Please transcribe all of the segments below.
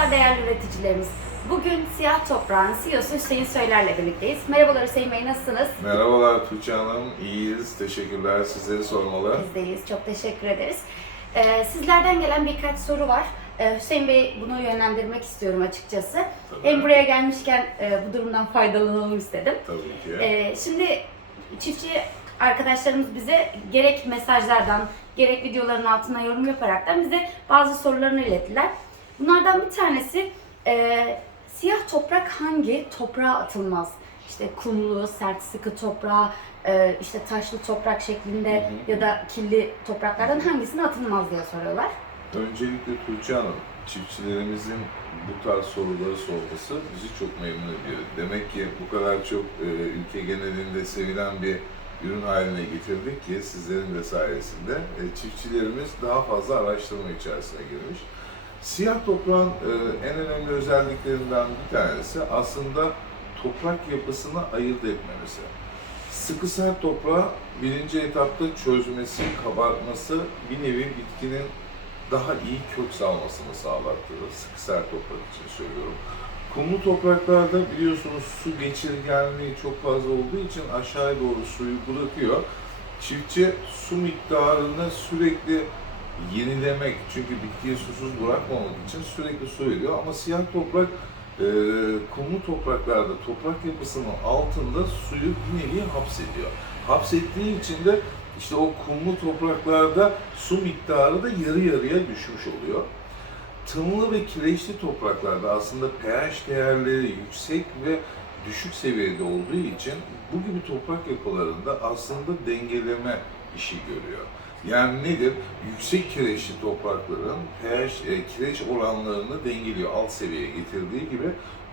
Merhabalar değerli üreticilerimiz. Bugün Siyah Toprağın CEO'su Hüseyin Söyler'le birlikteyiz. Merhabalar Hüseyin Bey, nasılsınız? Merhabalar Tuğçe Hanım, iyiyiz. Teşekkürler. Sizleri sormalı. Biz deyiz, çok teşekkür ederiz. Ee, sizlerden gelen birkaç soru var. Ee, Hüseyin Bey bunu yönlendirmek istiyorum açıkçası. Tabii. Hem buraya gelmişken e, bu durumdan faydalanalım istedim. Tabii ki. Ee, şimdi çiftçi arkadaşlarımız bize gerek mesajlardan gerek videoların altına yorum yaparaktan bize bazı sorularını ilettiler. Bunlardan bir tanesi e, siyah toprak hangi toprağa atılmaz? İşte kumlu, sert, sıkı toprağa, e, işte taşlı toprak şeklinde Hı hı. ya da kirli topraklardan hangisine atılmaz diye soruyorlar. Öncelikle Tuğçe Hanım, çiftçilerimizin bu tarz soruları sorması bizi çok memnun ediyor. Demek ki bu kadar çok e, ülke genelinde sevilen bir ürün haline getirdik ki sizlerin de sayesinde e, çiftçilerimiz daha fazla araştırma içerisine girmiş. Siyah toprağın e, en önemli özelliklerinden bir tanesi aslında toprak yapısını ayırt etmemesi. Sıkı sert toprağı birinci etapta çözmesi, kabartması bir nevi bitkinin daha iyi kök salmasını sağlattırır. Sıkı sert toprak için söylüyorum. Kumlu topraklarda biliyorsunuz su geçirgenliği çok fazla olduğu için aşağıya doğru suyu bırakıyor. Çiftçi su miktarını sürekli yenilemek, çünkü bitkiyi susuz bırakmamak için sürekli su veriyor. Ama siyah toprak e, kumlu topraklarda toprak yapısının altında suyu bir nevi hapsediyor. Hapsettiği için de işte o kumlu topraklarda su miktarı da yarı yarıya düşmüş oluyor. Tımlı ve kireçli topraklarda aslında pH değerleri yüksek ve düşük seviyede olduğu için bu gibi toprak yapılarında aslında dengeleme işi görüyor. Yani nedir? Yüksek kireçli toprakların pH, e, kireç oranlarını dengeliyor, alt seviyeye getirdiği gibi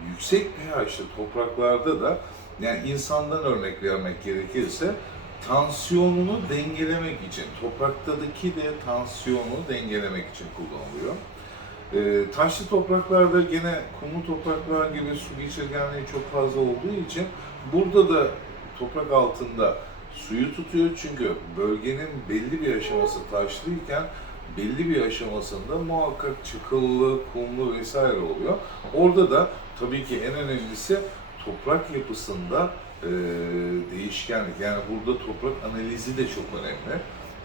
yüksek pH'li topraklarda da yani insandan örnek vermek gerekirse tansiyonunu dengelemek için, topraktaki de tansiyonu dengelemek için kullanılıyor. Ee, taşlı topraklarda gene kumlu topraklar gibi su geçirgenliği çok fazla olduğu için burada da toprak altında suyu tutuyor çünkü bölgenin belli bir aşaması taşlıyken belli bir aşamasında muhakkak çakıllı, kumlu vesaire oluyor. Orada da tabii ki en önemlisi toprak yapısında e, değişkenlik. Yani burada toprak analizi de çok önemli.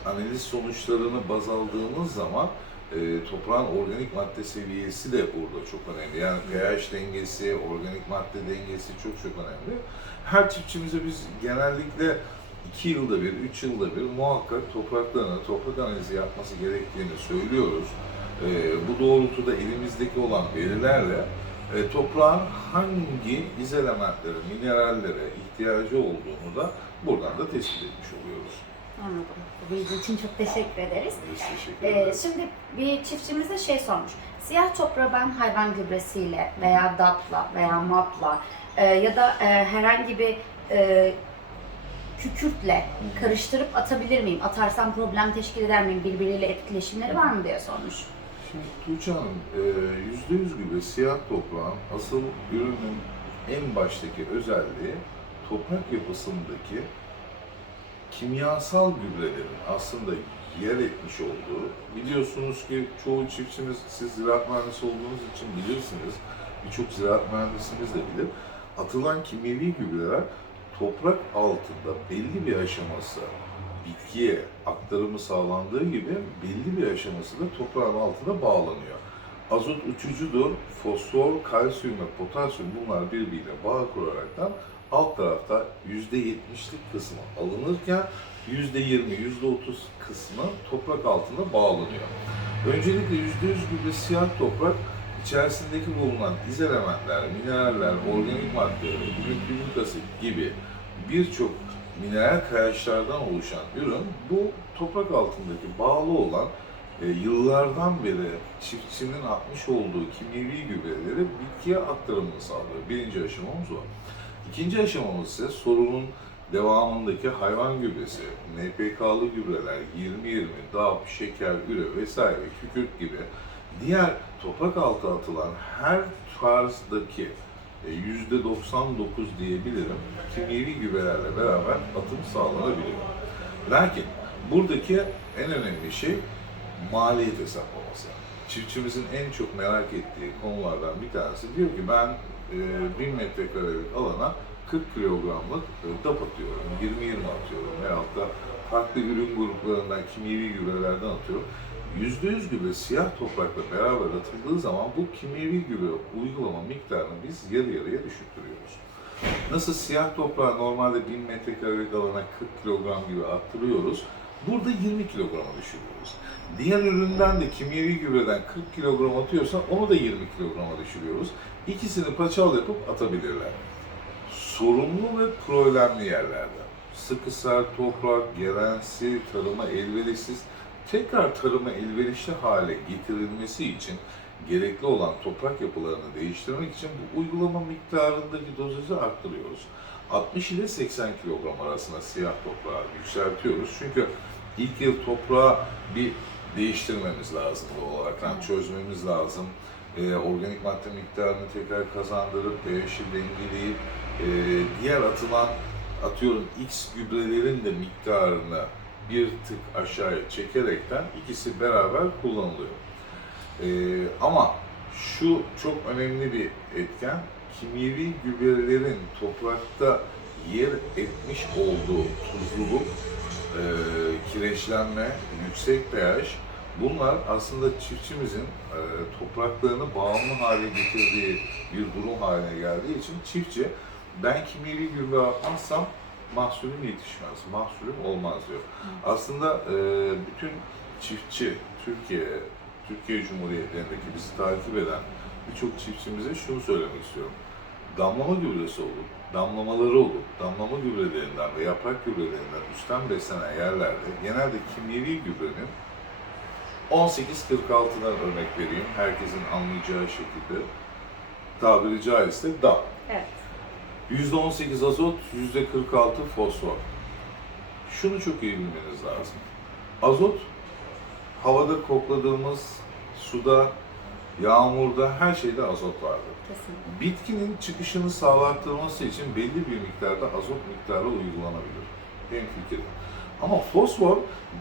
Analiz sonuçlarını baz aldığımız zaman e, toprağın organik madde seviyesi de burada çok önemli. Yani pH dengesi, organik madde dengesi çok çok önemli. Her çiftçimize biz genellikle 2 yılda bir, 3 yılda bir muhakkak topraklarına toprak analizi yapması gerektiğini söylüyoruz. E, bu doğrultuda elimizdeki olan verilerle e, toprağın hangi iz elementlere, minerallere ihtiyacı olduğunu da buradan da tespit etmiş oluyoruz. Anladım. Bu bilgi için çok teşekkür ederiz. Biz teşekkür Ee, şimdi bir çiftçimiz de şey sormuş. Siyah toprağı ben hayvan gübresiyle veya datla veya mapla e, ya da e, herhangi bir e, kükürtle karıştırıp atabilir miyim? Atarsam problem teşkil eder miyim? Birbiriyle etkileşimleri var mı diye sormuş. Şimdi Tuğçe Hanım, e, yüzde yüz gibi siyah toprağın asıl ürünün en baştaki özelliği toprak yapısındaki kimyasal gübrelerin aslında yer etmiş olduğu, biliyorsunuz ki çoğu çiftçimiz, siz ziraat mühendisi olduğunuz için bilirsiniz, birçok ziraat mühendisimiz de bilir, atılan kimyevi gübreler toprak altında belli bir aşaması bitkiye aktarımı sağlandığı gibi belli bir aşaması da toprağın altında bağlanıyor. Azot uçucudur, fosfor, kalsiyum ve potasyum bunlar birbiriyle bağ kuraraktan alt tarafta %70'lik kısmı alınırken %20, %30 kısmı toprak altında bağlanıyor. Öncelikle %100 gibi siyah toprak içerisindeki bulunan iz elementler, mineraller, organik madde, gümrük asit gibi birçok mineral kayaçlardan oluşan ürün bu toprak altındaki bağlı olan e, yıllardan beri çiftçinin atmış olduğu kimyevi gübreleri bitkiye aktarımını sağlıyor. Birinci aşamamız o. İkinci aşamamız ise sorunun devamındaki hayvan gübresi, NPK'lı gübreler, 20-20, DAP, şeker, üre vesaire, kükürt gibi diğer toprak altı atılan her tarzdaki %99 diyebilirim kimyevi gübrelerle beraber atım sağlanabiliyor. Lakin buradaki en önemli şey maliyet hesaplaması. çiftçimizin en çok merak ettiği konulardan bir tanesi diyor ki ben e, 1000 metrekarelik alana 40 kilogramlık e, DAP atıyorum, 20-20 atıyorum veyahut da farklı ürün gruplarından kimyevi gübrelerden atıyorum. %100 gübre siyah toprakla beraber atıldığı zaman bu kimyevi gübre uygulama miktarını biz yarı yarıya düşürtüyoruz. Nasıl siyah toprağı normalde 1000 metrekarelik alana 40 kilogram gibi attırıyoruz, burada 20 kilograma düşürüyoruz. Diğer üründen de kimyevi gübreden 40 kilogram atıyorsa onu da 20 kilograma düşürüyoruz. İkisini paçal yapıp atabilirler. Sorumlu ve problemli yerlerde. Sıkı sert toprak, gerensi, tarıma elverişsiz, tekrar tarıma elverişli hale getirilmesi için gerekli olan toprak yapılarını değiştirmek için bu uygulama miktarındaki dozajı arttırıyoruz. 60 ile 80 kilogram arasında siyah toprağı yükseltiyoruz. Çünkü ilk yıl toprağı bir değiştirmemiz lazım doğal olarak. Yani çözmemiz lazım. Ee, organik madde miktarını tekrar kazandırıp pH'i dengeleyip e, diğer atılan atıyorum X gübrelerin de miktarını bir tık aşağıya çekerekten ikisi beraber kullanılıyor. Ee, ama şu çok önemli bir etken, kimyevi gübrelerin toprakta yer etmiş olduğu tuzluluk, e, kireçlenme, yüksek pH, bunlar aslında çiftçimizin e, topraklarını bağımlı hale getirdiği bir durum haline geldiği için çiftçi ben kimyevi gübre atmazsam mahsulüm yetişmez, mahsulüm olmaz diyor. Aslında e, bütün çiftçi Türkiye, Türkiye Cumhuriyetlerindeki bizi takip eden birçok çiftçimize şunu söylemek istiyorum. Damlama gübresi olup, damlamaları olup, damlama gübrelerinden ve yaprak gübrelerinden üstten beslenen yerlerde genelde kimyevi gübrenin 18-46'dan örnek vereyim, herkesin anlayacağı şekilde tabiri caizse DAP. Evet. %18 azot, %46 fosfor. Şunu çok iyi bilmeniz lazım. Azot, havada kokladığımız suda, yağmurda, her şeyde azot vardır. Kesinlikle. Bitkinin çıkışını sağlattırması için belli bir miktarda azot miktarı uygulanabilir. En fikir. Ama fosfor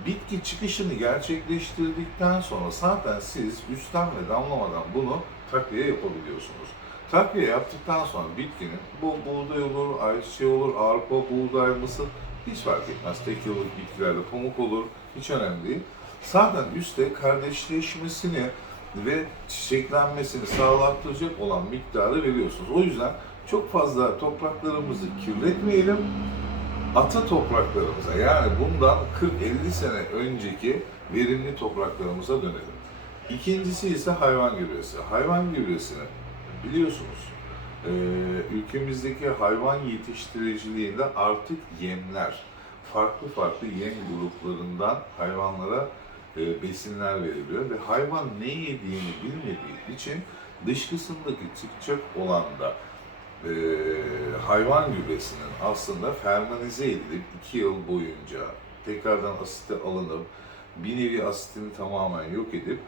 bitki çıkışını gerçekleştirdikten sonra zaten siz üstten ve damlamadan bunu takviye yapabiliyorsunuz. Takviye yaptıktan sonra bitkinin bu buğday olur, ayçiçeği olur, arpa, buğday, mısır hiç fark etmez. Tek yıllık bitkilerde pamuk olur, hiç önemli değil. Zaten üstte kardeşleşmesini ve çiçeklenmesini sağlattıracak olan miktarı veriyorsunuz. O yüzden çok fazla topraklarımızı kirletmeyelim. Ata topraklarımıza yani bundan 40-50 sene önceki verimli topraklarımıza dönelim. İkincisi ise hayvan gübresi. Hayvan gübresini biliyorsunuz e, ülkemizdeki hayvan yetiştiriciliğinde artık yemler, farklı farklı yem gruplarından hayvanlara e, besinler veriliyor ve hayvan ne yediğini bilmediği için dışkısındaki çıkacak olan da e, hayvan gübresinin aslında fermanize edilip iki yıl boyunca tekrardan asite alınıp bir nevi asitini tamamen yok edip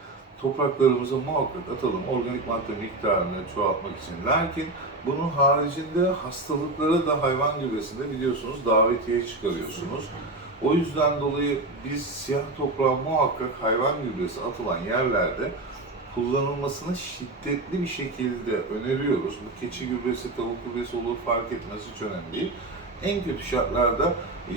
topraklarımıza muhakkak atalım organik madde miktarını çoğaltmak için. Lakin bunun haricinde hastalıkları da hayvan gübresinde biliyorsunuz davetiye çıkarıyorsunuz. O yüzden dolayı biz siyah toprağa muhakkak hayvan gübresi atılan yerlerde kullanılmasını şiddetli bir şekilde öneriyoruz. Bu keçi gübresi, tavuk gübresi olur fark etmez hiç önemli değil. En kötü şartlarda e,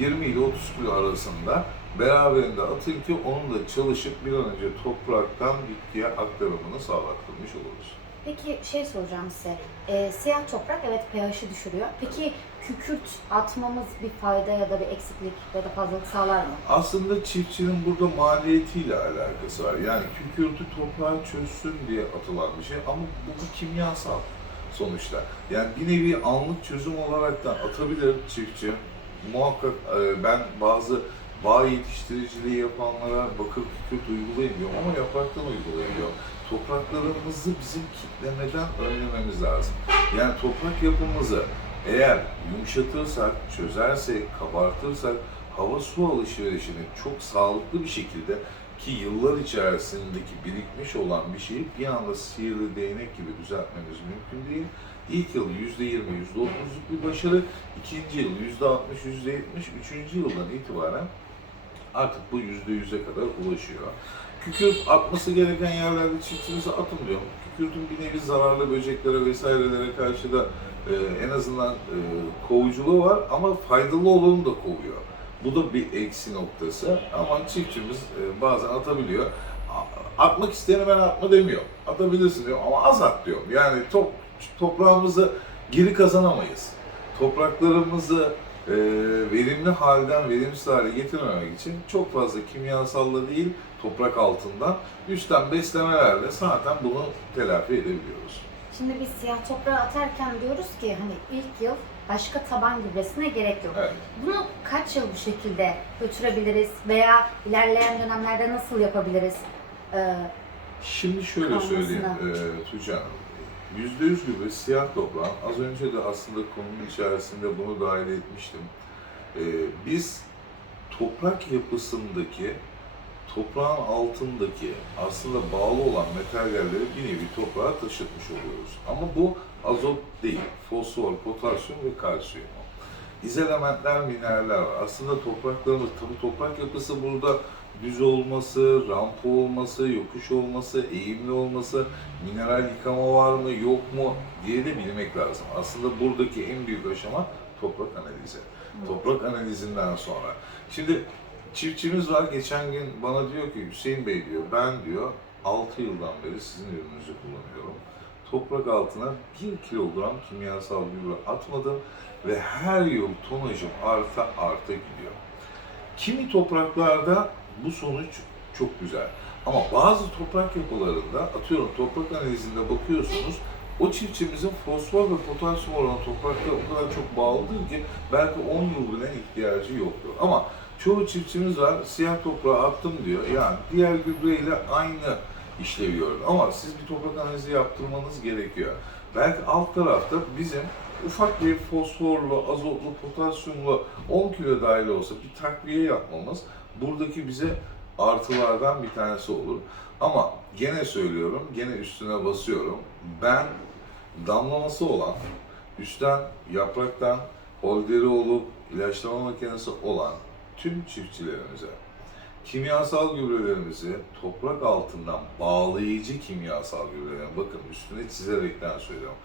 20 ile 30 kilo arasında beraberinde atın ki onunla çalışıp bir an önce topraktan bitkiye aktarımını sağlattırmış oluruz. Peki şey soracağım size. Ee, siyah toprak evet pH'i düşürüyor. Peki kükürt atmamız bir fayda ya da bir eksiklik ya da fazlalık sağlar mı? Aslında çiftçinin burada maliyetiyle alakası var. Yani kükürtü toprağı çözsün diye atılan bir şey ama bu, bu kimyasal sonuçta. Yani bir nevi anlık çözüm olaraktan atabilir çiftçi. Muhakkak e, ben bazı bağ yetiştiriciliği yapanlara bakır kükürt uygulayın diyorum ama yapraktan uygulayın diyorum. Topraklarımızı bizim kitlemeden önlememiz lazım. Yani toprak yapımızı eğer yumuşatırsak, çözersek, kabartırsak hava su alışverişini çok sağlıklı bir şekilde ki yıllar içerisindeki birikmiş olan bir şeyi bir anda sihirli değnek gibi düzeltmemiz mümkün değil. İlk yıl %20, %30'luk bir başarı, ikinci yıl %60, %70, üçüncü yıldan itibaren artık bu %100'e kadar ulaşıyor. kükürt atması gereken yerlerde çiftçimize atın diyorum. Kükürtün bir nevi zararlı böceklere vesairelere karşı da e, en azından e, kovuculuğu var ama faydalı olanı da kovuyor. Bu da bir eksi noktası ama çiftçimiz e, bazen atabiliyor. Atmak isteyene ben atma demiyor. Atabilirsin diyor ama az at diyorum. Yani top, toprağımızı geri kazanamayız. Topraklarımızı e, verimli halden verimsiz hale getirmemek için çok fazla kimyasalla değil toprak altından üstten beslemelerle zaten bunu telafi edebiliyoruz. Şimdi biz siyah toprağa atarken diyoruz ki hani ilk yıl başka taban gübresine gerek yok. Evet. Bunu kaç yıl bu şekilde götürebiliriz veya ilerleyen dönemlerde nasıl yapabiliriz? Ee, Şimdi şöyle Kalmasına. söyleyeyim e, Tuğçe Hanım. Yüzde yüz gübre siyah toprağın, az önce de aslında konunun içerisinde bunu dahil etmiştim. E, biz toprak yapısındaki, toprağın altındaki aslında bağlı olan materyalleri bir nevi toprağa taşıtmış oluyoruz. Ama bu azot değil, fosfor, potasyum ve kalsiyum. İz elementler, mineraller var. Aslında topraklarımız, tabii toprak yapısı burada düz olması, rampa olması, yokuş olması, eğimli olması, mineral yıkama var mı, yok mu diye de bilmek lazım. Aslında buradaki en büyük aşama toprak analizi. Toprak analizinden sonra. Şimdi çiftçimiz var geçen gün bana diyor ki Hüseyin Bey diyor ben diyor 6 yıldan beri sizin ürününüzü kullanıyorum. Toprak altına 1 kilogram kimyasal gübre atmadım ve her yıl tonajım arta arta gidiyor. Kimi topraklarda bu sonuç çok güzel. Ama bazı toprak yapılarında atıyorum toprak analizinde bakıyorsunuz o çiftçimizin fosfor ve potasyum oranı toprakta o kadar çok bağlıdır ki belki 10 yıl bile ihtiyacı yoktur. Ama çoğu çiftçimiz var siyah toprağa attım diyor. Yani diğer gübreyle aynı işlevi görüyor. Ama siz bir toprak analizi yaptırmanız gerekiyor. Belki alt tarafta bizim ufak bir fosforlu, azotlu, potasyumlu 10 kilo dahil olsa bir takviye yapmamız buradaki bize artılardan bir tanesi olur. Ama gene söylüyorum, gene üstüne basıyorum. Ben damlaması olan, üstten yapraktan holderi olup ilaçlama makinesi olan tüm çiftçilerimize kimyasal gübrelerimizi toprak altından bağlayıcı kimyasal gübreler, bakın üstüne çizerekten söylüyorum.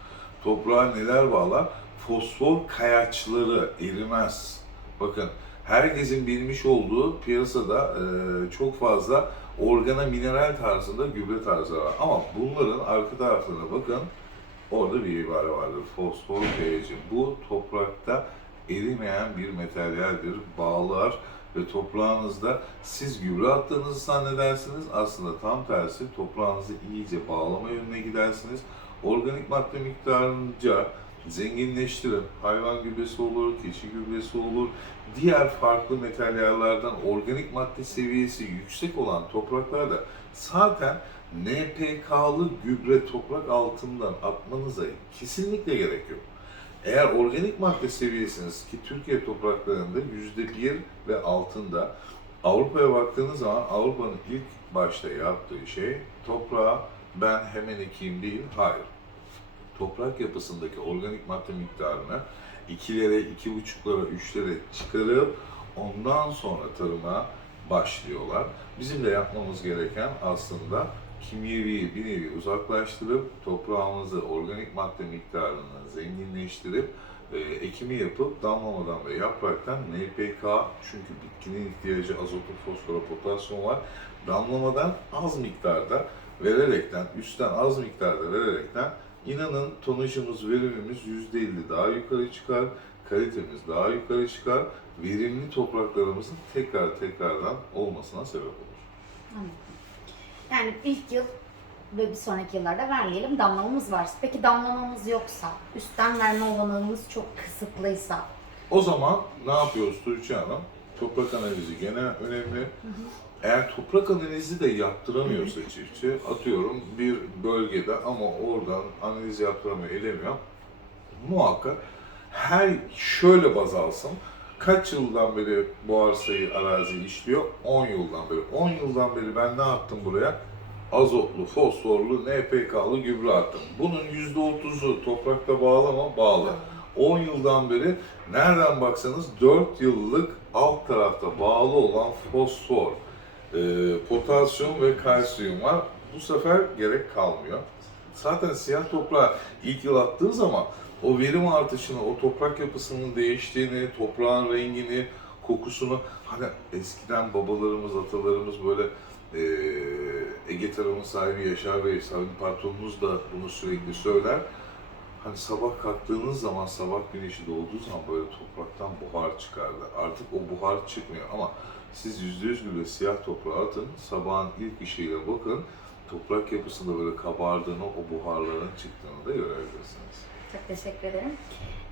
Toprağa neler bağlar? Fosfor kayaçları erimez. Bakın herkesin bilmiş olduğu piyasada e, çok fazla organa mineral tarzında gübre tarzı var. Ama bunların arka taraflarına bakın. Orada bir ibare vardır. Fosfor kayacı. Bu toprakta erimeyen bir materyaldir. Bağlar ve toprağınızda siz gübre attığınızı zannedersiniz. Aslında tam tersi toprağınızı iyice bağlama yönüne gidersiniz. Organik madde miktarınca zenginleştirin. Hayvan gübresi olur, keçi gübresi olur. Diğer farklı materyallerden organik madde seviyesi yüksek olan topraklarda zaten NPK'lı gübre toprak altından atmanıza kesinlikle gerek yok. Eğer organik madde seviyesiniz ki Türkiye topraklarında yüzde bir ve altında Avrupa'ya baktığınız zaman Avrupa'nın ilk başta yaptığı şey toprağa ben hemen ekeyim değil, hayır. Toprak yapısındaki organik madde miktarını ikilere, iki buçuklara, üçlere çıkarıp ondan sonra tarıma başlıyorlar. Bizim de yapmamız gereken aslında kimyevi bir nevi uzaklaştırıp toprağımızı organik madde miktarını zenginleştirip e, ekimi yapıp damlamadan ve yapraktan NPK çünkü bitkinin ihtiyacı azotu, fosfora, potasyum var. Damlamadan az miktarda vererekten, üstten az miktarda vererekten inanın tonajımız, verimimiz %50 daha yukarı çıkar, kalitemiz daha yukarı çıkar, verimli topraklarımızın tekrar tekrardan olmasına sebep olur. Anladım. Yani ilk yıl ve bir sonraki yıllarda vermeyelim damlamamız varsa. Peki damlamamız yoksa, üstten verme olanağımız çok kısıtlıysa, O zaman ne yapıyoruz Tuğçe Hanım? Toprak analizi gene önemli. Eğer toprak analizi de yaptıramıyorsa çiftçi, atıyorum bir bölgede ama oradan analiz yaptıramıyor, edemiyor. Muhakkak her şöyle baz alsın. Kaç yıldan beri bu arsayı, arazi işliyor? 10 yıldan beri. 10 yıldan beri ben ne yaptım buraya? Azotlu, fosforlu, NPK'lı gübre attım. Bunun %30'u toprakta bağlama bağlı. 10 yıldan beri nereden baksanız 4 yıllık alt tarafta bağlı olan fosfor e, potasyum ve kalsiyum var. Bu sefer gerek kalmıyor. Zaten siyah toprağa ilk yıl attığı zaman o verim artışını, o toprak yapısının değiştiğini, toprağın rengini, kokusunu hani eskiden babalarımız, atalarımız böyle e, Ege tarımın sahibi Yaşar Bey, Sayın Patronumuz da bunu sürekli söyler. Hani sabah kalktığınız zaman, sabah güneşi doğduğu zaman böyle topraktan buhar çıkardı. Artık o buhar çıkmıyor ama siz yüzde yüz gübre siyah toprağa atın, sabahın ilk ışığıyla bakın, toprak yapısında böyle kabardığını, o buharların çıktığını da görebilirsiniz. Çok teşekkür ederim.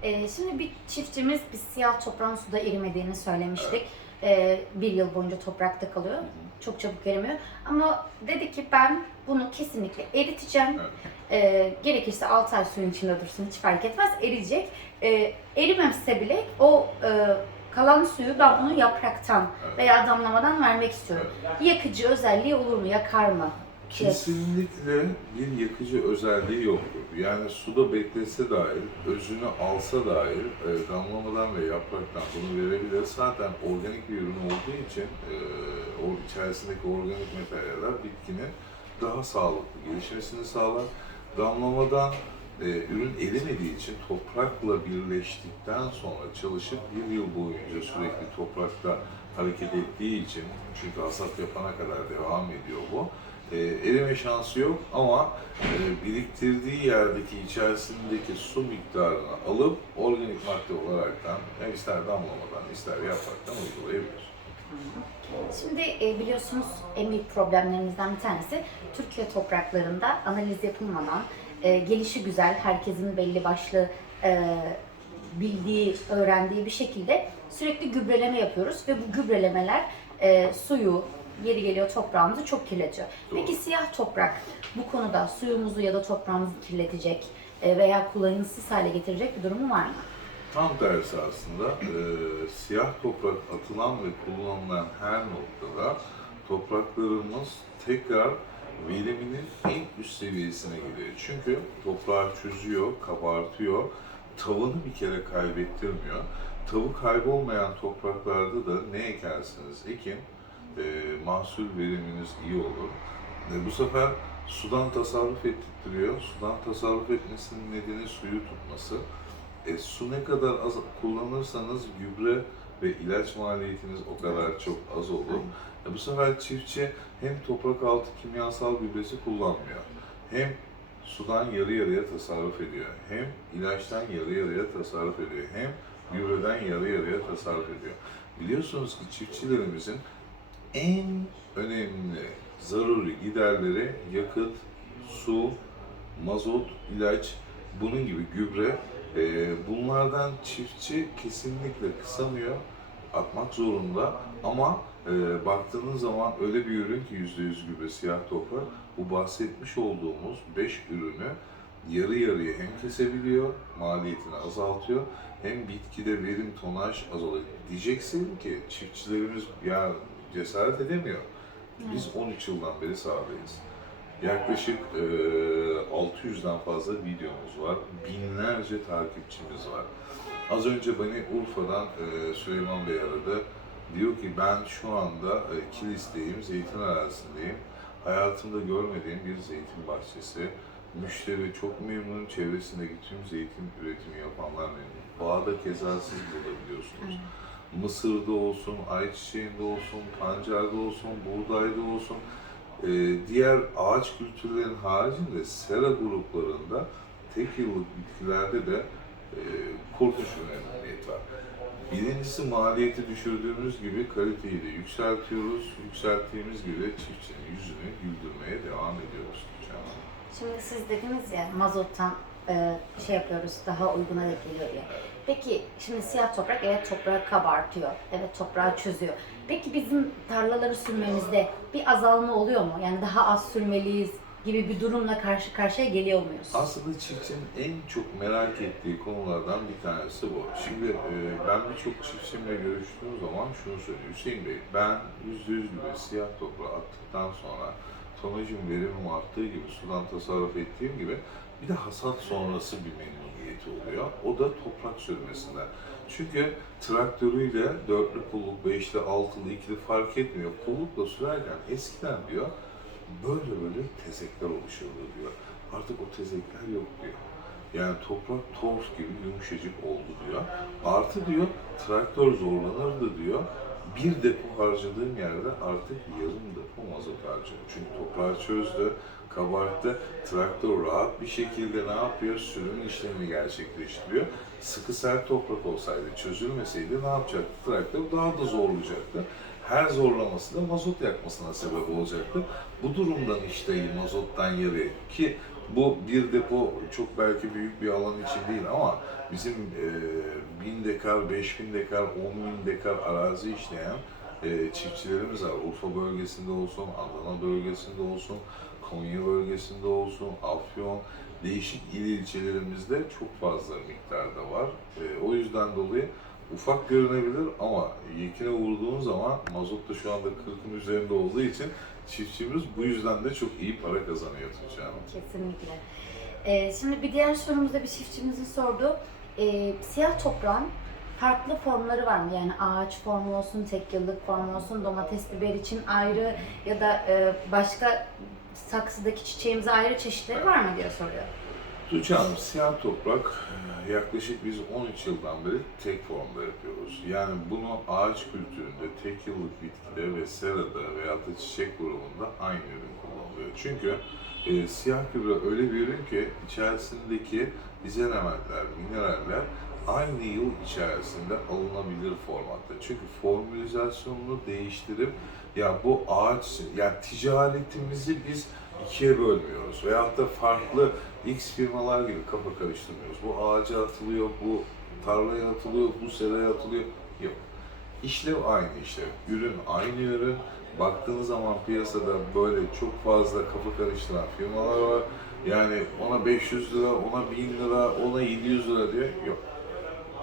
Ee, şimdi bir çiftçimiz biz siyah toprağın suda erimediğini söylemiştik. Ee, bir yıl boyunca toprakta kalıyor. Çok çabuk erimiyor. Ama dedi ki ben bunu kesinlikle eriteceğim. Evet. Ee, gerekirse 6 ay suyun içinde dursun hiç fark etmez eriyecek. Ee, erimezse bile o e, kalan suyu ben bunu yapraktan Evet. veya damlamadan vermek istiyorum. Yakıcı özelliği olur mu? Yakar mı? Şey, Kesinlikle bir yakıcı özelliği yoktur. Yani suda beklese dair, özünü alsa dair e, damlamadan ve yapraktan bunu verebilir. Zaten organik bir ürün olduğu için e, o içerisindeki organik materyaller bitkinin daha sağlıklı gelişmesini sağlar. Damlamadan e, ürün erimediği için toprakla birleştikten sonra çalışıp bir yıl boyunca sürekli toprakta hareket ettiği için çünkü hasat yapana kadar devam ediyor bu. E, erime şansı yok ama e, biriktirdiği yerdeki içerisindeki su miktarını alıp organik madde olaraktan hem ister damlamadan ister yapraktan uygulayabilir. Şimdi e, biliyorsunuz en büyük problemlerimizden bir tanesi Türkiye topraklarında analiz yapılmadan e, gelişi güzel, herkesin belli başlı e, bildiği, öğrendiği bir şekilde sürekli gübreleme yapıyoruz ve bu gübrelemeler e, suyu, yeri geliyor toprağımızı çok kirletiyor. Peki siyah toprak bu konuda suyumuzu ya da toprağımızı kirletecek e, veya kullanımsız hale getirecek bir durumu var mı? Tam tersi aslında e, siyah toprak atılan ve kullanılan her noktada topraklarımız tekrar veriminin en üst seviyesine geliyor. Çünkü toprağı çözüyor, kabartıyor, tavını bir kere kaybettirmiyor. Tavı kaybolmayan topraklarda da ne ekersiniz ekin, e, mahsul veriminiz iyi olur. E, bu sefer sudan tasarruf ettirtiyor. Sudan tasarruf etmesinin nedeni suyu tutması. E, su ne kadar az kullanırsanız gübre ve ilaç maliyetiniz o kadar çok az olur. E, bu sefer çiftçi hem toprak altı kimyasal gübresi kullanmıyor. Hem sudan yarı yarıya tasarruf ediyor. Hem ilaçtan yarı yarıya tasarruf ediyor. Hem gübreden yarı yarıya tasarruf ediyor. Biliyorsunuz ki çiftçilerimizin en önemli zaruri giderleri yakıt, su, mazot, ilaç, bunun gibi gübre. Ee, bunlardan çiftçi kesinlikle kısamıyor, atmak zorunda ama e, baktığınız zaman öyle bir ürün ki %100 gübre siyah toprak, bu bahsetmiş olduğumuz 5 ürünü yarı yarıya hem kesebiliyor, maliyetini azaltıyor, hem bitkide verim tonaj azalıyor. Diyeceksin ki çiftçilerimiz ya cesaret edemiyor. Biz 13 yıldan beri sahadayız. Yaklaşık e, 600'den fazla videomuz var. Binlerce takipçimiz var. Az önce beni Urfa'dan e, Süleyman Bey aradı. Diyor ki ben şu anda e, Kilis'teyim, zeytin arazisindeyim. Hayatımda görmediğim bir zeytin bahçesi. Müşteri çok memnun, çevresindeki tüm zeytin üretimi yapanlar memnun. Bağda keza siz bulabiliyorsunuz. Mısır'da olsun, ayçiçeğinde olsun, pancarda olsun, buğdayda olsun, diğer ağaç kültürlerin haricinde sera gruplarında tek yıllık bitkilerde de e, kurtuluş önemliliği var. Birincisi maliyeti düşürdüğümüz gibi kaliteyi de yükseltiyoruz. Yükselttiğimiz gibi çiftçinin yüzünü güldürmeye devam ediyoruz. Şimdi siz dediniz ya mazottan e, şey yapıyoruz daha uyguna denk geliyor diye. Peki şimdi siyah toprak evet toprağı kabartıyor. Evet toprağı çözüyor. Peki bizim tarlaları sürmemizde bir azalma oluyor mu? Yani daha az sürmeliyiz gibi bir durumla karşı karşıya geliyor muyuz? Aslında çiftçinin en çok merak ettiği konulardan bir tanesi bu. Şimdi e, ben birçok çiftçimle görüştüğüm zaman şunu söylüyor. Hüseyin Bey ben yüzde yüz gibi siyah toprağı attıktan sonra tonajın verimim arttığı gibi, sudan tasarruf ettiğim gibi bir de hasat sonrası bir memnuniyeti oluyor. O da toprak sürmesinden. Çünkü traktörüyle dörtlü pulluk, beşli, altılı, ikili fark etmiyor. Pullukla sürerken eskiden diyor böyle böyle tezekler oluşuyordu diyor. Artık o tezekler yok diyor. Yani toprak torf gibi yumuşacık oldu diyor. Artı diyor traktör zorlanırdı diyor. Bir depo harcadığım yerde artık yarım depo mazot harcıyor. Çünkü toprağı çözdü, kabarttı. Traktör rahat bir şekilde ne yapıyor? Sürüm işlemini gerçekleştiriyor. Sıkı sert toprak olsaydı, çözülmeseydi ne yapacaktı? Traktör daha da zorlayacaktı. Her zorlaması da mazot yakmasına sebep olacaktı. Bu durumdan işte mazottan yarı ki bu bir depo çok belki büyük bir alan için değil ama bizim e, 1000 dekar, 5000 dekar, 10 bin dekar arazi işleyen e, çiftçilerimiz var. Urfa bölgesinde olsun, Adana bölgesinde olsun, Konya bölgesinde olsun, Afyon, değişik il ilçelerimizde çok fazla miktarda var. E, o yüzden dolayı ufak görünebilir ama yekine vurduğun zaman mazot da şu anda 40'ın üzerinde olduğu için çiftçimiz bu yüzden de çok iyi para kazanıyor Tuğçe Hanım. Kesinlikle. Ee, şimdi bir diğer sorumuzda bir çiftçimizin sorduğu e, siyah toprağın farklı formları var mı? Yani ağaç formu olsun, tek yıllık formu olsun, domates biber için ayrı ya da e, başka saksıdaki çiçeğimize ayrı çeşitleri var mı diye soruyor. Tuğçe Hanım, siyah toprak e, yaklaşık biz 13 yıldan beri tek formda yapıyoruz. Yani bunu ağaç kültüründe, tek yıllık bitkide ve serada veya da çiçek grubunda aynı ürün kullanılıyor. Çünkü e, siyah gübre öyle bir ürün ki içerisindeki izelementler, mineraller aynı yıl içerisinde alınabilir formatta. Çünkü formülizasyonunu değiştirip ya bu ağaç, yani ticaretimizi biz ikiye bölmüyoruz. Veyahut da farklı X firmalar gibi kafa karıştırmıyoruz. Bu ağaca atılıyor, bu tarlaya atılıyor, bu seraya atılıyor. Yok. İşlev aynı işlev. Ürün aynı ürün. Baktığınız zaman piyasada böyle çok fazla kafa karıştıran firmalar var. Yani ona 500 lira, ona 1000 lira, ona 700 lira diye yok.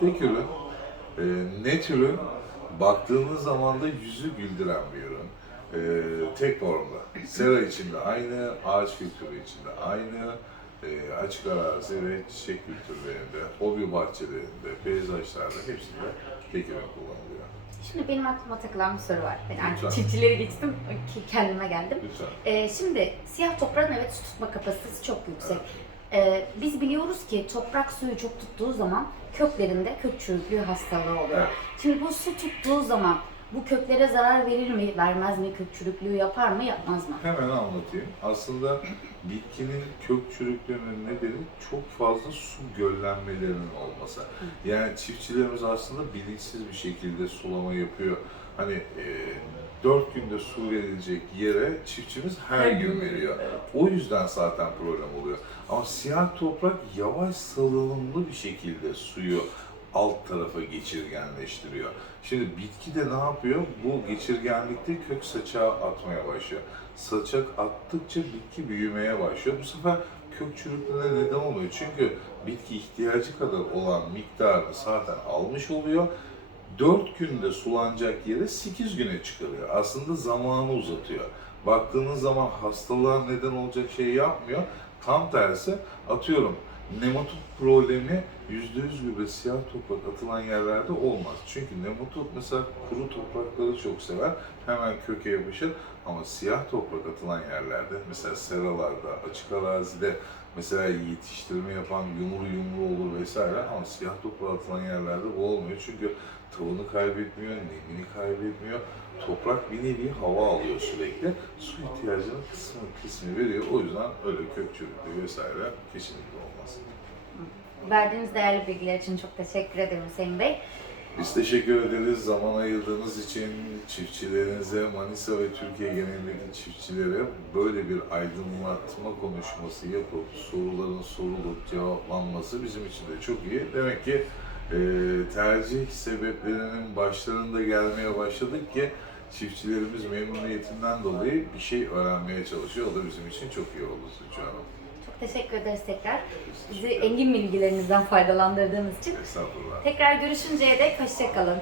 Tek ürün, e, net ürün, baktığınız zaman da yüzü güldüren bir ürün. E, tek formda. Sera içinde aynı, ağaç kültürü içinde aynı, e, açık arazi ve çiçek kültürlerinde, hobi bahçelerinde, peyzajlarda hepsinde tek ürün kullanılıyor. Şimdi benim aklıma takılan bir soru var. Ben artık Lütfen. çiftçileri geçtim, kendime geldim. Lütfen. Ee, şimdi siyah toprağın evet su tutma kapasitesi çok yüksek. Ee, biz biliyoruz ki toprak suyu çok tuttuğu zaman köklerinde kök çürüklüğü hastalığı oluyor. Evet. Şimdi bu su tuttuğu zaman bu köklere zarar verir mi, vermez mi, kök çürüklüğü yapar mı, yapmaz mı? Hemen anlatayım. Aslında bitkinin kök çürüklüğünün nedeni çok fazla su göllenmelerinin olması. Yani çiftçilerimiz aslında bilinçsiz bir şekilde sulama yapıyor. Hani e, dört günde su verilecek yere çiftçimiz her, gün veriyor. O yüzden zaten problem oluyor. Ama siyah toprak yavaş salınımlı bir şekilde suyu alt tarafa geçirgenleştiriyor. Şimdi bitki de ne yapıyor? Bu geçirgenlikte kök saçağı atmaya başlıyor. Saçak attıkça bitki büyümeye başlıyor. Bu sefer kök çürüklüğüne neden oluyor. Çünkü bitki ihtiyacı kadar olan miktarını zaten almış oluyor. 4 günde sulanacak yere 8 güne çıkarıyor. Aslında zamanı uzatıyor. Baktığınız zaman hastalığa neden olacak şey yapmıyor. Tam tersi atıyorum nematot problemi %100 gübre siyah toprak atılan yerlerde olmaz. Çünkü nematot mesela kuru toprakları çok sever. Hemen köke yapışır. Ama siyah toprak atılan yerlerde mesela seralarda, açık arazide mesela yetiştirme yapan yumru yumru olur vesaire ama siyah toprağa atılan yerlerde bu olmuyor. Çünkü tavanı kaybetmiyor, nemini kaybetmiyor. Toprak bir nevi hava alıyor sürekli. Su ihtiyacının kısmı kısmı veriyor. O yüzden öyle kök çürüklüğü vesaire kesinlikle olmaz. Verdiğiniz değerli bilgiler için çok teşekkür ederim Hüseyin Bey. Biz teşekkür ederiz zaman ayırdığınız için çiftçilerinize, Manisa ve Türkiye genelindeki çiftçilere böyle bir aydınlatma konuşması yapıp soruların sorulup cevaplanması bizim için de çok iyi. Demek ki e, tercih sebeplerinin başlarında gelmeye başladık ki çiftçilerimiz memnuniyetinden dolayı bir şey öğrenmeye çalışıyor. O da bizim için çok iyi oldu Tuğçe Hanım. Çok teşekkür ederiz tekrar. Biz Bizi engin bilgilerinizden faydalandırdığınız için. Estağfurullah. Tekrar görüşünceye dek hoşçakalın.